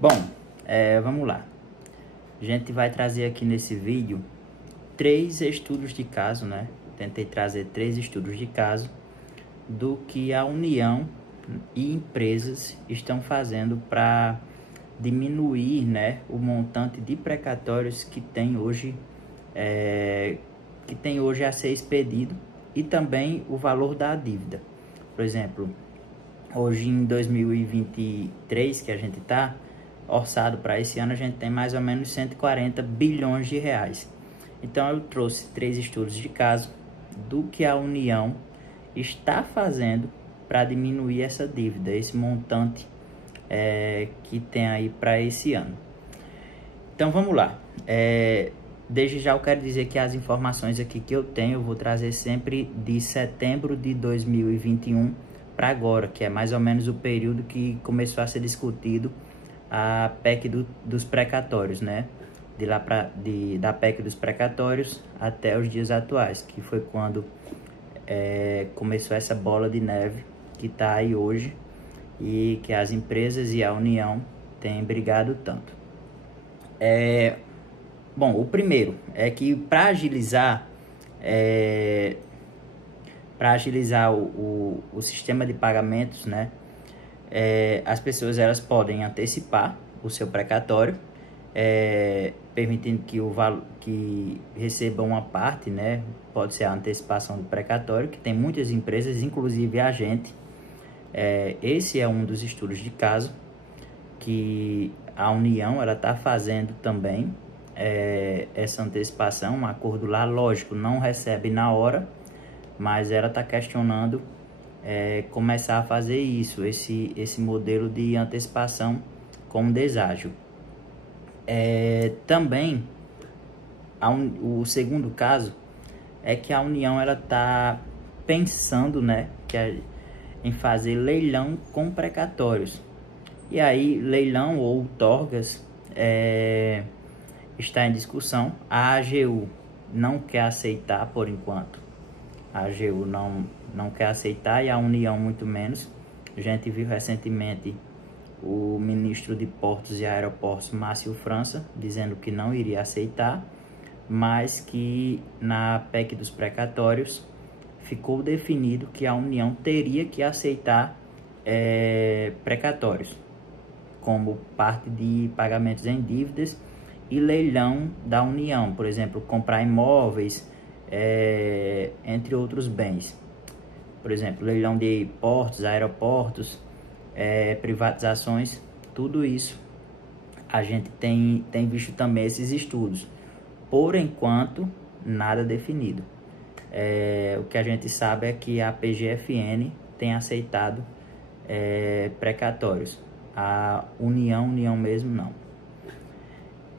Bom, vamos lá. A gente vai trazer aqui nesse vídeo 3 estudos de caso, né? Tentei trazer 3 estudos de caso do que a União e empresas estão fazendo para diminuir, né, o montante de precatórios que tem hoje a ser expedido e também o valor da dívida. Por exemplo, hoje em 2023 que a gente está orçado para esse ano, a gente tem mais ou menos 140 bilhões de reais. Então eu trouxe 3 estudos de caso do que a União está fazendo para diminuir essa dívida, esse montante que tem aí para esse ano. Então vamos lá. Desde já eu quero dizer que as informações aqui que eu tenho, eu vou trazer sempre de setembro de 2021 para agora, que é mais ou menos o período que começou a ser discutido a PEC dos precatórios, né? Da PEC dos precatórios até os dias atuais, que foi quando começou essa bola de neve que está aí hoje e que as empresas e a União têm brigado tanto. Bom, o primeiro é que para agilizar o sistema de pagamentos, né, as pessoas elas podem antecipar o seu precatório, permitindo que recebam uma parte, né, pode ser a antecipação do precatório, que tem muitas empresas, inclusive a gente. Esse é um dos estudos de caso que a União ela está fazendo também, essa antecipação, um acordo lá, lógico, não recebe na hora, mas ela está questionando começar a fazer isso, esse modelo de antecipação com deságio. Também, o segundo caso é que a União ela está pensando, né, em fazer leilão com precatórios. E aí, leilão ou outorgas está em discussão. A AGU não quer aceitar por enquanto. A AGU não quer aceitar e a União muito menos. A gente viu recentemente o ministro de Portos e Aeroportos, Márcio França, dizendo que não iria aceitar, mas que na PEC dos precatórios ficou definido que a União teria que aceitar precatórios como parte de pagamentos em dívidas e leilão da União, por exemplo, comprar imóveis, entre outros bens. Por exemplo, leilão de portos, aeroportos, privatizações, tudo isso a gente tem visto também esses estudos. Por enquanto, nada definido. O que a gente sabe é que a PGFN tem aceitado precatórios. A União mesmo não.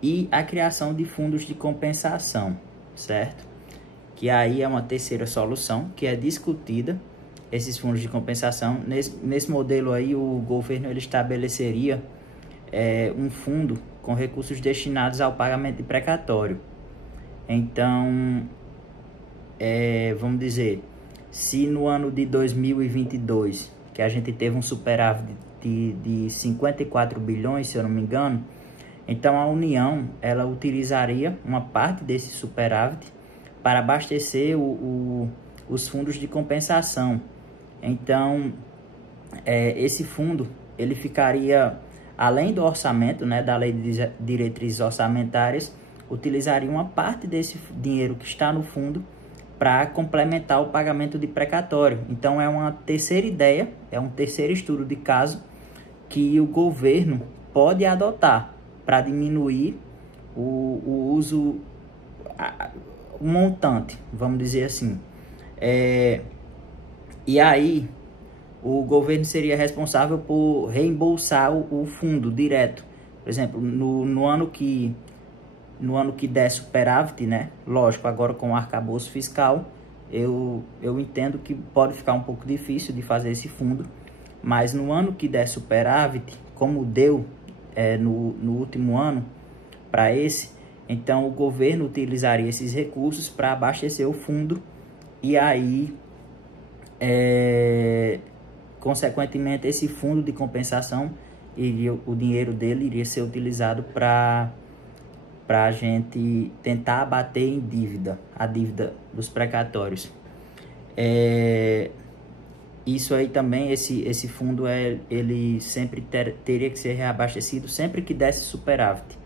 E a criação de fundos de compensação, certo? Que aí é uma terceira solução que é discutida. Esses fundos de compensação, nesse modelo aí, o governo ele estabeleceria um fundo com recursos destinados ao pagamento de precatório. Então, vamos dizer, se no ano de 2022, que a gente teve um superávit de 54 bilhões, se eu não me engano, então a União ela utilizaria uma parte desse superávit para abastecer os fundos de compensação. Então, esse fundo ele ficaria além do orçamento, né, da lei de diretrizes orçamentárias, utilizaria uma parte desse dinheiro que está no fundo para complementar o pagamento de precatório. Então é uma terceira ideia, é um terceiro estudo de caso que o governo pode adotar para diminuir o uso, o montante, vamos dizer assim. E aí o governo seria responsável por reembolsar o fundo direto. Por exemplo, no ano que der superávit, né? Lógico, agora com o arcabouço fiscal, eu entendo que pode ficar um pouco difícil de fazer esse fundo, mas no ano que der superávit, como deu no último ano para esse, então o governo utilizaria esses recursos para abastecer o fundo e aí, consequentemente, esse fundo de compensação o dinheiro dele iria ser utilizado para a gente tentar abater em dívida, a dívida dos precatórios. Isso aí também, esse fundo, ele sempre teria que ser reabastecido sempre que desse superávit.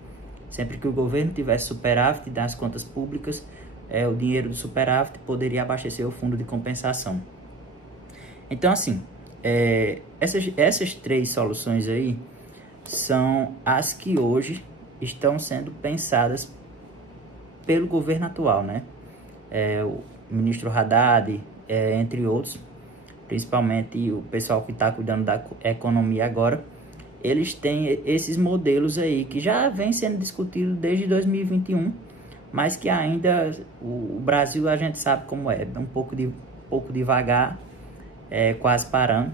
Sempre que o governo tivesse superávit das contas públicas, o dinheiro do superávit poderia abastecer o fundo de compensação. Então, assim, essas 3 soluções aí são as que hoje estão sendo pensadas pelo governo atual, né? O ministro Haddad, entre outros, principalmente o pessoal que está cuidando da economia agora, eles têm esses modelos aí que já vem sendo discutido desde 2021, mas que ainda o Brasil, a gente sabe como é um pouco devagar, quase parando,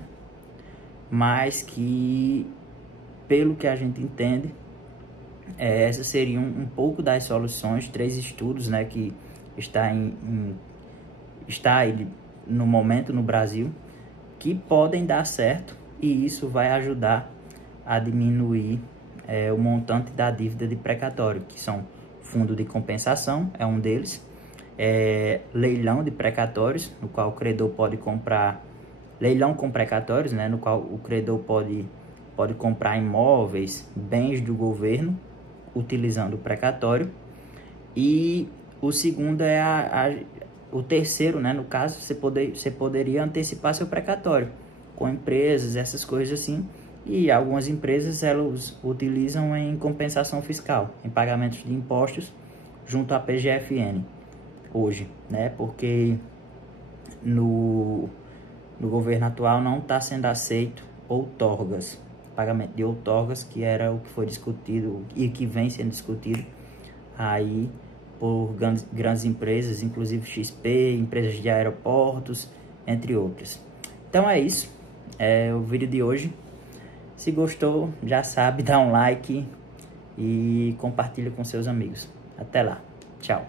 mas que, pelo que a gente entende, essas seriam um pouco das soluções, 3 estudos, né, que está aí no momento no Brasil, que podem dar certo, e isso vai ajudar a diminuir o montante da dívida de precatório, que são fundo de compensação, é um deles, leilão de precatórios, no qual o credor pode comprar, leilão com precatórios, né, no qual o credor pode comprar imóveis, bens do governo, utilizando o precatório. E o segundo o terceiro, né, no caso, você poderia antecipar seu precatório com empresas, essas coisas assim. E algumas empresas, elas utilizam em compensação fiscal, em pagamentos de impostos junto à PGFN hoje, né? Porque no governo atual não está sendo aceito outorgas, pagamento de outorgas, que era o que foi discutido e que vem sendo discutido aí por grandes empresas, inclusive XP, empresas de aeroportos, entre outras. Então é isso, o vídeo de hoje. Se gostou, já sabe, dá um like e compartilha com seus amigos. Até lá, tchau.